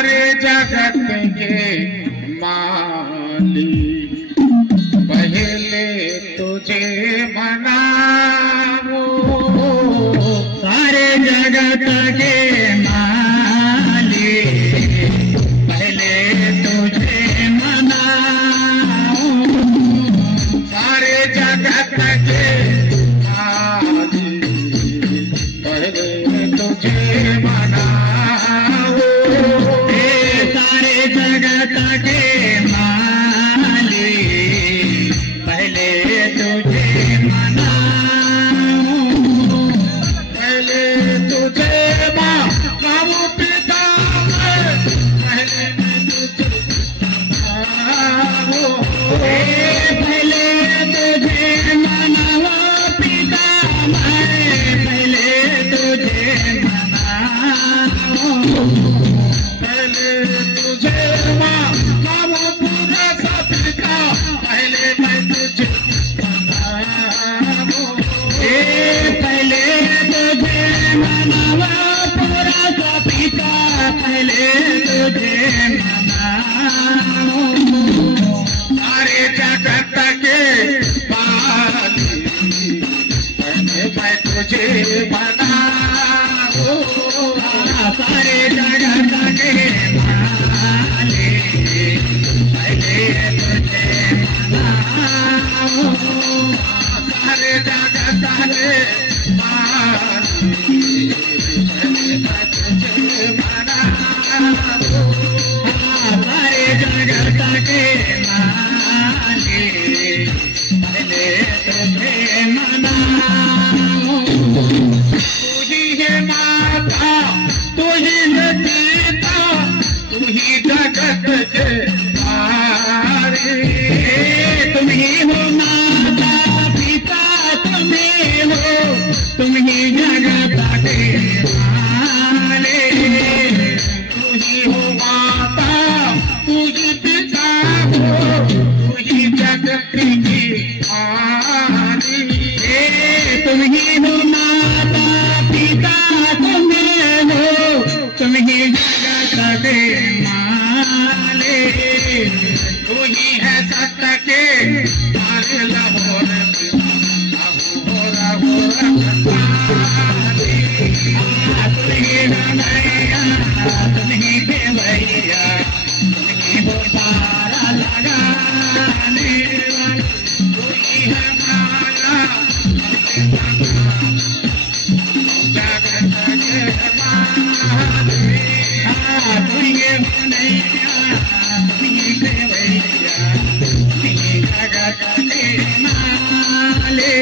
सारे जगत के मालिक पहले तुझे मनाओ, सारे जगत के मालिक पहले तुझे मनाओ, सारे जगत के मालिक पहले तुझे मनाओ, सारे जगत के मालिक पहले तुझे मनाओ, पहले तुझे मनाओ पिता पहले तुझे मनाओ, पहले तुझे मनाओ पिता पहले तुझे मनाओ, पहले तुझे मनाओ पूरा सा पिता पहले मैं तुझे मनाओ, पहले तुझे मनाओ पूरा सा पिता पहले तुझे मनाओ, सारे जगत के मालिक पहले मैं तुझे मनाओ, सारे जगत के मालिक पहले तुझे मनाओ, सारे जगत के मालिक पहले मैं तुझे मनाओ, सारे जगत के मालिक पहले तुझे मनाओ, तू ही है माता तू ही है पिता तू ही जगत के सारे, तुम ही हो माता पिता तुम ही जगत के माले, तू ही हो माता तू ही पिता हो तू ही जगत की आरी, तुम ही हो माता पिता तुम ही जगत के माले, तू ही है सत्य के तारे लाहौर लाहौर तुम ही रमैया तुम ही देवैया तुम ही हो पारा लगाने वाला, तू ही है माला जगत के मालिक, तुम ये बनैया तुम ही देवैया तुम ही जगत के माले,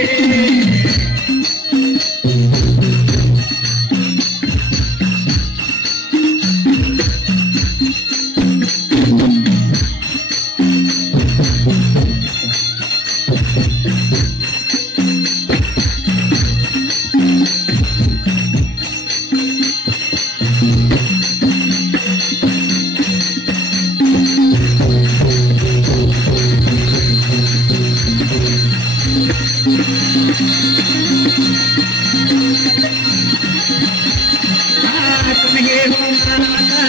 तुम ही हो माता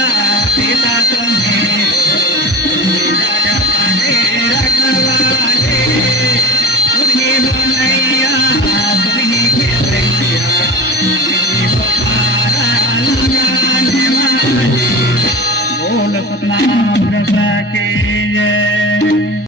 पिता तुम ही जगत के रखवाले, तुम ही हो नैया तुम ही देवैया तुम ही हो पारा लगाने वाले, बोल सतनाम रसा के